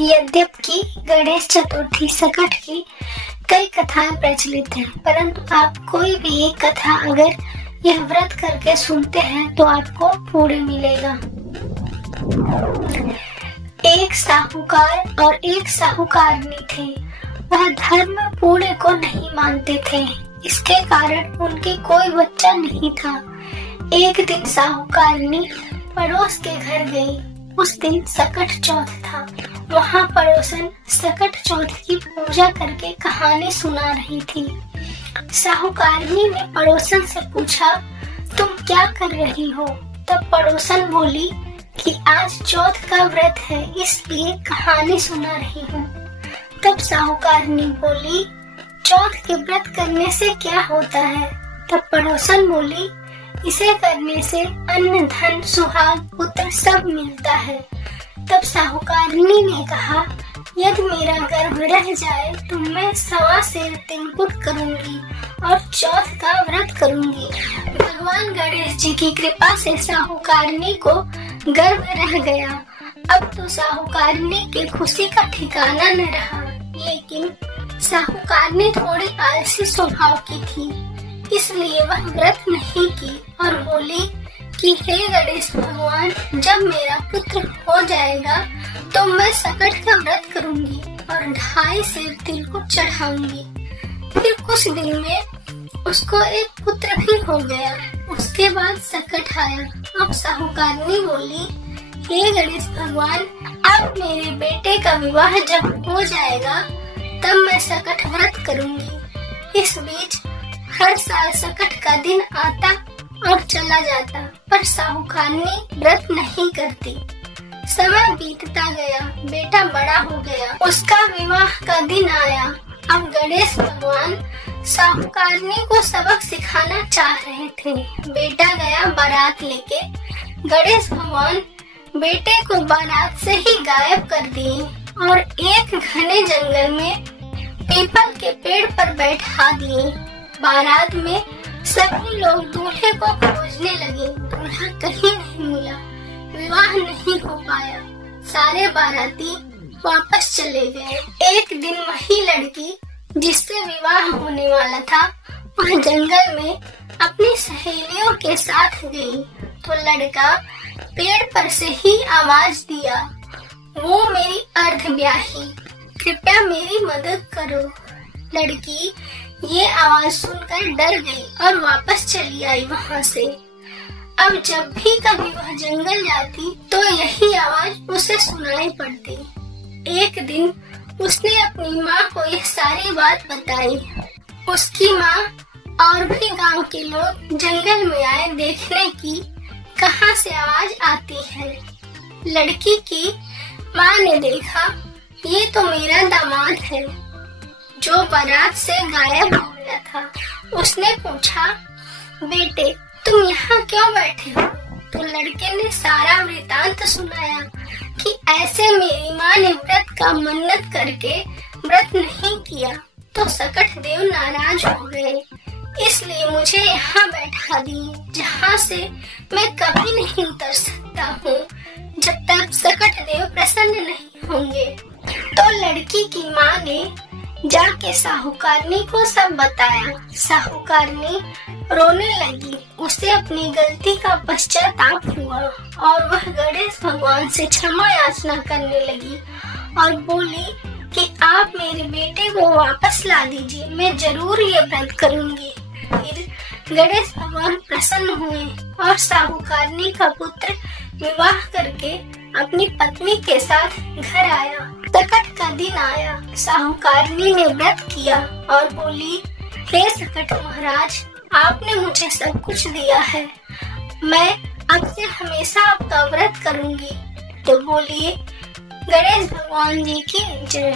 यद्यपि गणेश चतुर्थी सकट की कई कथाएं प्रचलित हैं, परंतु आप कोई भी एक कथा अगर यह व्रत करके सुनते हैं तो आपको पुण्य मिलेगा। एक साहूकार और एक साहूकारनी थे। वह धर्म पुण्य को नहीं मानते थे, इसके कारण उनके कोई बच्चा नहीं था। एक दिन साहूकारनी पड़ोस के घर गई। उस दिन सकट चौथ था। वहाँ पड़ोसन सकट चौथ की पूजा करके कहानी सुना रही थी। साहूकारनी ने पड़ोसन से पूछा, तुम क्या कर रही हो? तब पड़ोसन बोली कि आज चौथ का व्रत है, इसलिए कहानी सुना रही हूँ। तब साहूकारनी बोली, चौथ के व्रत करने से क्या होता है? तब पड़ोसन बोली, इसे करने से अन्न धन सुहाग पुत्र सब मिलता है। तब साहूकारनी ने कहा, यदि मेरा गर्भ रह जाए तो मैं 1.25 सेर तिलकुट करूंगी और चौथ का व्रत करूंगी। भगवान गणेश जी की कृपा से साहूकारनी को गर्भ रह गया। अब तो साहूकारनी के खुशी का ठिकाना न रहा। लेकिन साहूकारनी थोड़ी आलसी स्वभाव की थी, इसलिए वह व्रत नहीं की और बोली कि हे गणेश भगवान, जब मेरा पुत्र हो जाएगा तो मैं सकट का व्रत करूंगी और 2.5 सेर तिलकुट चढ़ाऊंगी। फिर कुछ दिन में उसको एक पुत्र भी हो गया। उसके बाद सकट आया। अब साहूकारनी बोली, हे गणेश भगवान, अब मेरे बेटे का विवाह जब हो जाएगा तब मैं सकट व्रत करूंगी। इस बीच हर साल सकट का दिन आता और चला जाता, पर साहूकारनी व्रत नहीं करती। समय बीतता गया, बेटा बड़ा हो गया, उसका विवाह का दिन आया। अब गणेश भगवान साहूकारनी को सबक सिखाना चाह रहे थे। बेटा गया बारात लेके। गणेश भगवान बेटे को बारात से ही गायब कर दिए और एक घने जंगल में पीपल के पेड़ पर बैठा दिए। बारात में सभी लोग दूल्हे को खोजने लगे। दूल्हा कहीं नहीं मिला, विवाह नहीं हो पाया। सारे बाराती वापस चले गए। एक दिन वही लड़की जिससे विवाह होने वाला था, वह जंगल में अपनी सहेलियों के साथ गई तो लड़का पेड़ पर से ही आवाज दिया, वो मेरी अर्धब्याही, कृपया मेरी मदद करो। लड़की ये आवाज सुनकर डर गई और वापस चली आई वहाँ से। अब जब भी कभी वह जंगल जाती तो यही आवाज उसे सुनाई पड़ती। एक दिन उसने अपनी माँ को यह सारी बात बताई। उसकी माँ और भी गांव के लोग जंगल में आए देखने की कहाँ से आवाज आती है। लड़की की माँ ने देखा, ये तो मेरा दामाद है जो बारात से गायब हो गया था। उसने पूछा, बेटे तुम यहाँ क्यों बैठे हो? तो लड़के ने सारा वृतांत सुनाया कि ऐसे मेरी माँ ने व्रत का मन्नत करके व्रत नहीं किया तो सकट देव नाराज हो गए, इसलिए मुझे यहाँ बैठा दिए, जहाँ से मैं कभी नहीं उतर सकता हूँ जब तक सकट देव प्रसन्न नहीं होंगे। तो लड़की की माँ ने जाके साहूकारनी को सब बताया। साहूकारनी रोने लगी। उसे अपनी गलती का पश्चाताप हुआ और वह गणेश भगवान से क्षमा याचना करने लगी और बोली कि आप मेरे बेटे को वापस ला दीजिए, मैं जरूर ये व्रत करूंगी। फिर गणेश भगवान प्रसन्न हुए और साहूकारनी का पुत्र विवाह करके अपनी पत्नी के साथ घर आया। सकट का दिन आया। साहूकारनी ने व्रत किया और बोली, हे सकट महाराज, आपने मुझे सब कुछ दिया है, मैं अब से हमेशा आपका व्रत करूंगी। तो बोलिए, गणेश भगवान जी की जय।